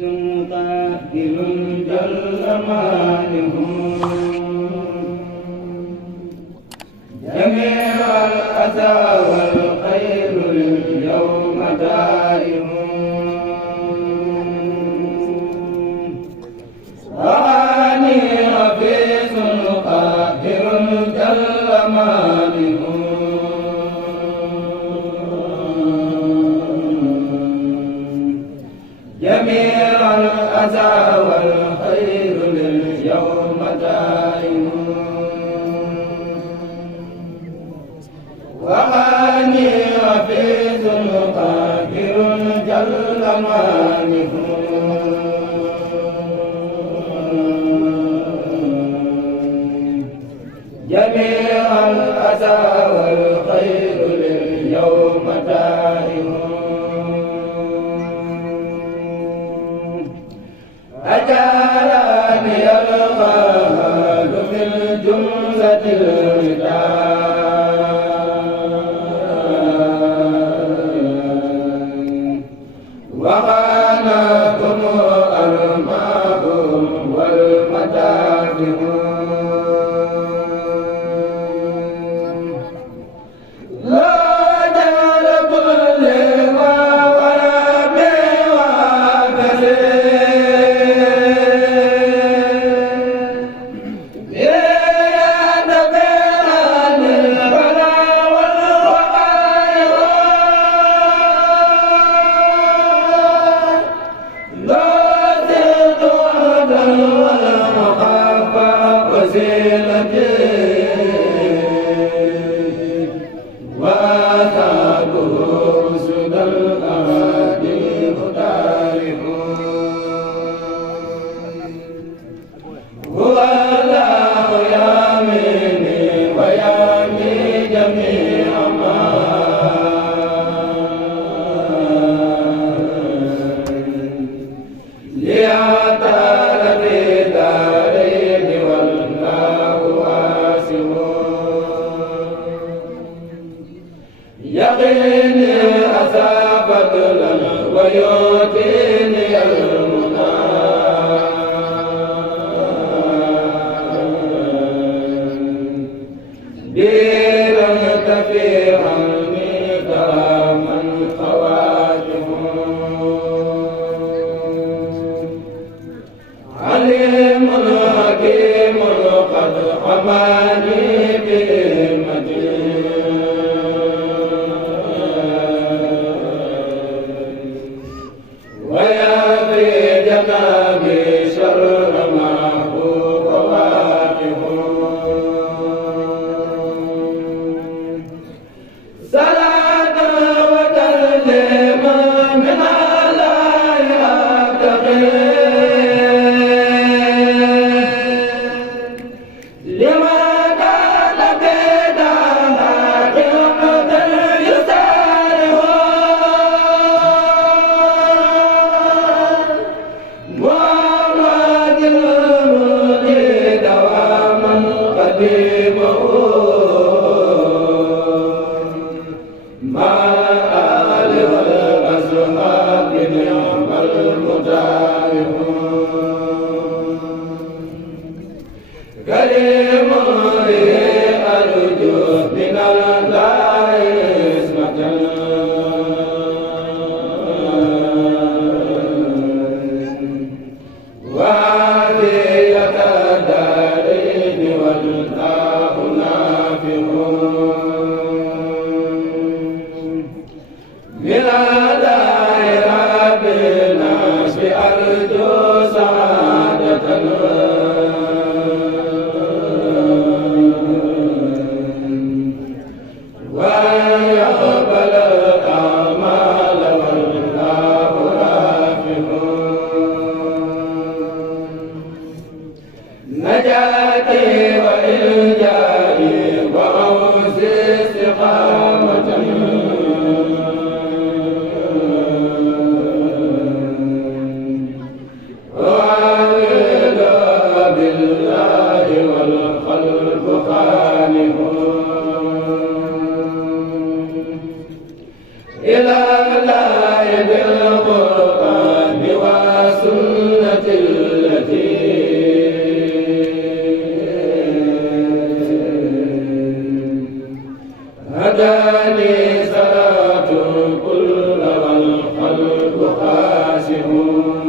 قادر جل مانه جميع الأذى والخير اليوم دائم وأني حفيظ قادر جل مانه جميع الأذى والخير لليوم دائم وغني حفيظ قاهر جل مانه جميع الأذى والخير لليوم دائم أجارني الغال في الجملة الوداد وغناكم الماء والمدافع يقيني أتى بدلا ويؤتيني المنى ديرا كثيرا كراما خواجه عليم حكيم قد حماني بالمجيد ويا في جنابي شر ما هو فواكه صلاة وتسليما من الله أبتغي لما كان بداها قمة يساره محمد المولي دواما قديمه مع الآل والأصحاب نعم المتابع كريم أرجو من الله اسمة وعافية الدارين والله نافع من دائرة الناس أرجو سعادة ويقبل الأعمال والله رافع نجاتي وإلجائي وأوصي استقامة وأعمل سنة التي هداني صلاة كل والخلق خاسئون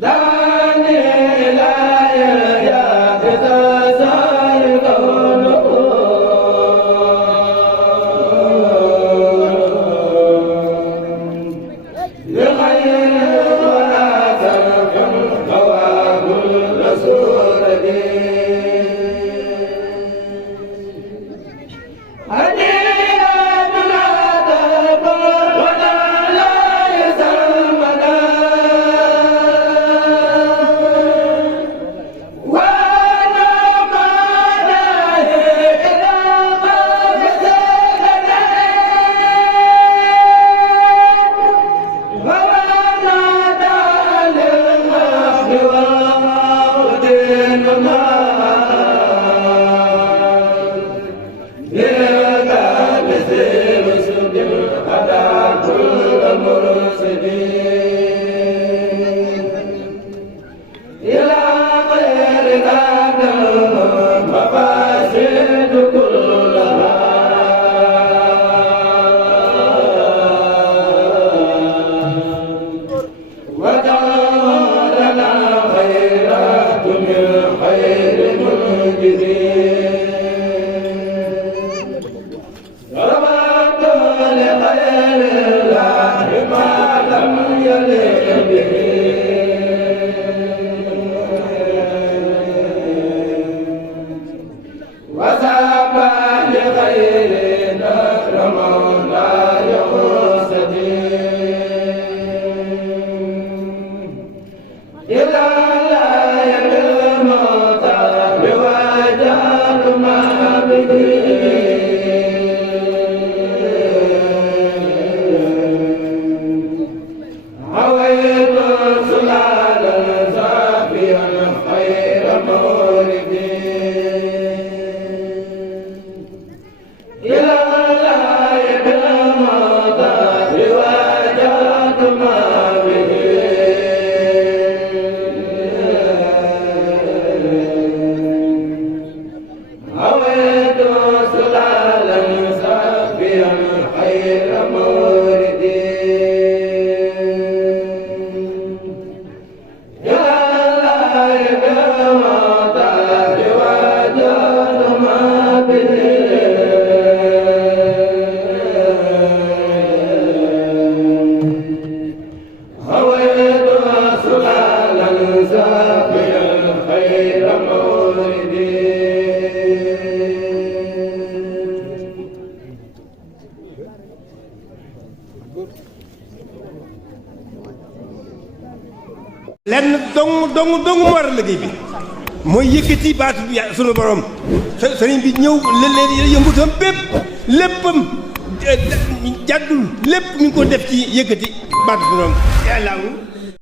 دعني إلهي يا لغير منجزين رمضت لغير الله ما لم يلق به وساب لغير نهر لا يغسدين إذا لا يبل الموتى بوجهة ما به هويت سلالا صافيا خير مولد إلى لا يبل الموتى بوجهة ما به هويت سلالا صافيا خير مولد إلى لا يبل الموتى بوجهة ما به هويت سلالا صافيا خير مولد lenn dong mu war a liggéey bi mooy yëkkati baatu bi sunu borom sëriñ bi ñëw leen yëngutam bépp léppam jàddul lépp mi ngi ko def ci yëkkati baatu sunu borom yàlla